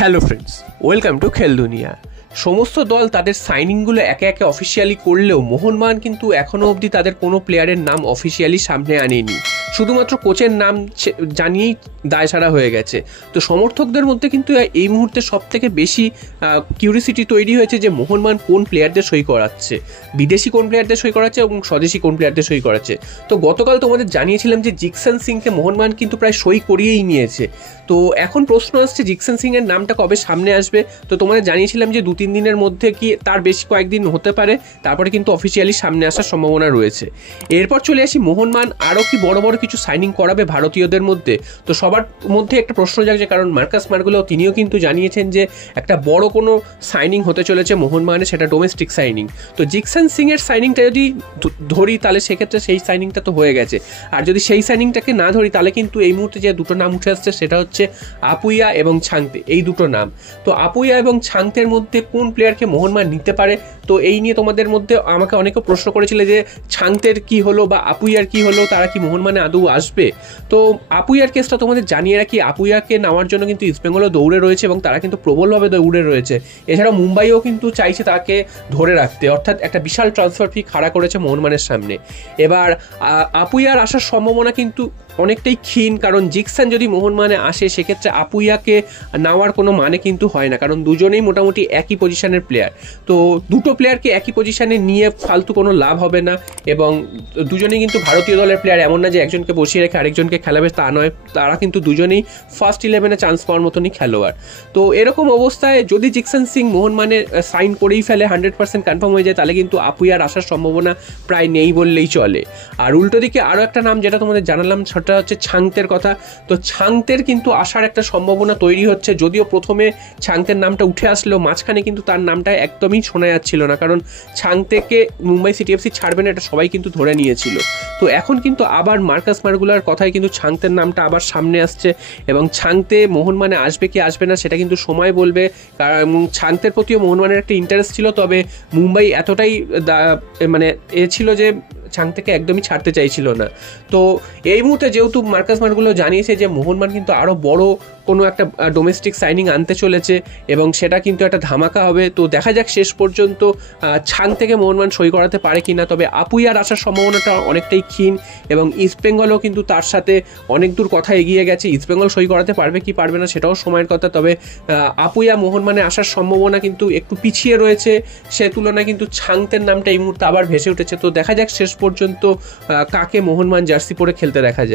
Hello friends, welcome to খেল দুনিয়া। সমস্ত দল তাদের সাইনিংগুলো একে একে অফিসিয়ালি করলেও মোহনবাগান কিন্তু এখনও অবধি তাদের কোনো প্লেয়ারের নাম অফিসিয়ালি সামনে আনেনি। শুধুমাত্র কোচের নাম জানিয়েই দায়সারা হয়ে গেছে। তো সমর্থকদের মধ্যে কিন্তু এই মুহূর্তে সবথেকে বেশি কিউরিসিটি তৈরি হয়েছে যে মোহনবাগান কোন প্লেয়ারদের সই করাচ্ছে, বিদেশি কোন প্লেয়ারদের সই করাচ্ছে এবং স্বদেশি কোন প্লেয়ারদের সই করাচ্ছে। তো গতকাল তোমাদের জানিয়েছিলাম যে জিকসন সিংকে মোহনবাগান কিন্তু প্রায় সই করিয়েই নিয়েছে। তো এখন প্রশ্ন আসছে জিকসন সিংয়ের নামটা কবে সামনে আসবে। তো তোমাদের জানিয়েছিলাম যে 2-3 দিনের মধ্যে কি তার বেশি কয়েকদিন হতে পারে, তারপরে কিন্তু অফিসিয়ালি সামনে আসার সম্ভাবনা রয়েছে। এরপর চলে আসি মোহনবাগান আরও কি বড় বড় কিছু সাইনিং করাবে ভারতীয়দের মধ্যে। তো সবার মধ্যে একটা প্রশ্ন জাগছে, কারণ মার্কাস মার্গুলো তিনিও কিন্তু জানিয়েছেন যে একটা বড় কোনো সাইনিং হতে চলেছে মোহনবাগানে, সেটা ডোমেস্টিক সাইনিং। তো জিকসন সিংয়ের সাইনিংটা যদি ধরি তাহলে সেক্ষেত্রে সেই সাইনিংটা তো হয়ে গেছে, আর যদি সেই সাইনিংটাকে না ধরি তাহলে কিন্তু এই মুহূর্তে যে দুটো নাম উঠে আসছে সেটা হচ্ছে আপুইয়া এবং ছাংতে, এই দুটো নাম। তো আপুইয়া এবং ছাংতের মধ্যে কোন প্লেয়ারকে মোহনবাগান নিতে পারে, তো এই নিয়ে তোমাদের মধ্যে আমাকে অনেকে প্রশ্ন করেছিল যে ছাংতের কি হলো বা আপুইয়ার কি হলো, তারা কি মোহনবাগানে আদৌ আসবে। তো আপুইয়ার কেসটা তোমাদের জানিয়ে রাখি, আপুইয়াকে নেওয়ার জন্য কিন্তু ইস্টবেঙ্গলও দৌড়ে রয়েছে এবং তারা কিন্তু প্রবলভাবে দৌড়ে রয়েছে। এছাড়াও মুম্বাইও কিন্তু চাইছে তাকে ধরে রাখতে, অর্থাৎ একটা বিশাল ট্রান্সফার ফি খাড়া করেছে মোহনবাগানের সামনে। এবার আপুইয়ার আসার সম্ভাবনা কিন্তু অনেকটাই ক্ষীণ, কারণ জিকসন যদি মোহনবাগানে আসে সেক্ষেত্রে আপুইয়াকে নেওয়ার কোনো মানে কিন্তু হয় না, কারণ দুজনেই মোটামুটি একই পজিশনের প্লেয়ার। তো দুটো প্লেয়ারকে একই পজিশনে নিয়ে ফালতু কোনো লাভ হবে না, এবং দুজনেই কিন্তু ভারতীয় দলের প্লেয়ার, এমন না যে একজনকে বসিয়ে রেখে আরেকজনকে খেলাবে, তা নয়। তারা কিন্তু দুজনেই ফার্স্ট 11-এ চান্স পাওয়ার মতনই খেলোয়াড়। তো এরকম অবস্থায় যদি জিকসন সিং মোহনবাগানে সাইন করেই ফেলে, 100% কনফার্ম হয়ে যায়, তাহলে কিন্তু আপুইয়ার আসার সম্ভাবনা প্রায় নেই বললেই চলে। আর উল্টো দিকে আরও একটা নাম যেটা তোমাদের জানালাম সেটা হচ্ছে ছাংতের কথা। তো ছাংতের কিন্তু আসার একটা সম্ভাবনা তৈরি হচ্ছে, যদিও প্রথমে ছাংতের নামটা উঠে আসলেও মাঝখানে কিন্তু তার নামটা একদমই শোনা যাচ্ছিল না, কারণ ছাংতেকে মুম্বাই সিটি এফসি ছাড়বে না এটা সবাই কিন্তু ধরে নিয়েছিল। তো এখন কিন্তু আবার মার্কাস মার্গুলার কথায় কিন্তু ছাংতের নামটা আবার সামনে আসছে, এবং ছাংতে মোহনবাগানে আসবে কি আসবে না সেটা কিন্তু সময় বলবে। কারণ ছাংতের প্রতিও মোহনবাগানের একটা ইন্টারেস্ট ছিল, তবে মুম্বাই এতটাই মানে ছিল যে ছাংতেকে একদমই ছাড়তে চাইছিল না। তো এই মুহূর্তে যেহেতু মার্কাস মার্গুলো জানিয়েছে যে মোহনবাগান কিন্তু আরও বড় কোনো একটা ডোমেস্টিক সাইনিং আনতে চলেছে এবং সেটা কিন্তু একটা ধামাকা হবে। তো দেখা যাক শেষ পর্যন্ত ছাং থেকে মোহনবাগান সই করাতে পারে কি না। তবে আপুইয়ার আসার সম্ভাবনাটা অনেকটাই ক্ষীণ, এবং ইস্টবেঙ্গলও কিন্তু তার সাথে অনেক দূর কথা এগিয়ে গেছে। ইস্টবেঙ্গল সই করাতে পারবে কি পারবে না সেটাও সময়ের কথা, তবে আপুইয়া মোহনবাগানে আসার সম্ভাবনা কিন্তু একটু পিছিয়ে রয়েছে, সে তুলনায় কিন্তু ছাংতের নামটা এই মুহূর্তে আবার ভেসে উঠেছে। তো দেখা যাক শেষ পর্যন্ত কাকে মোহনবাগান জার্সি পরে খেলতে দেখা যায়।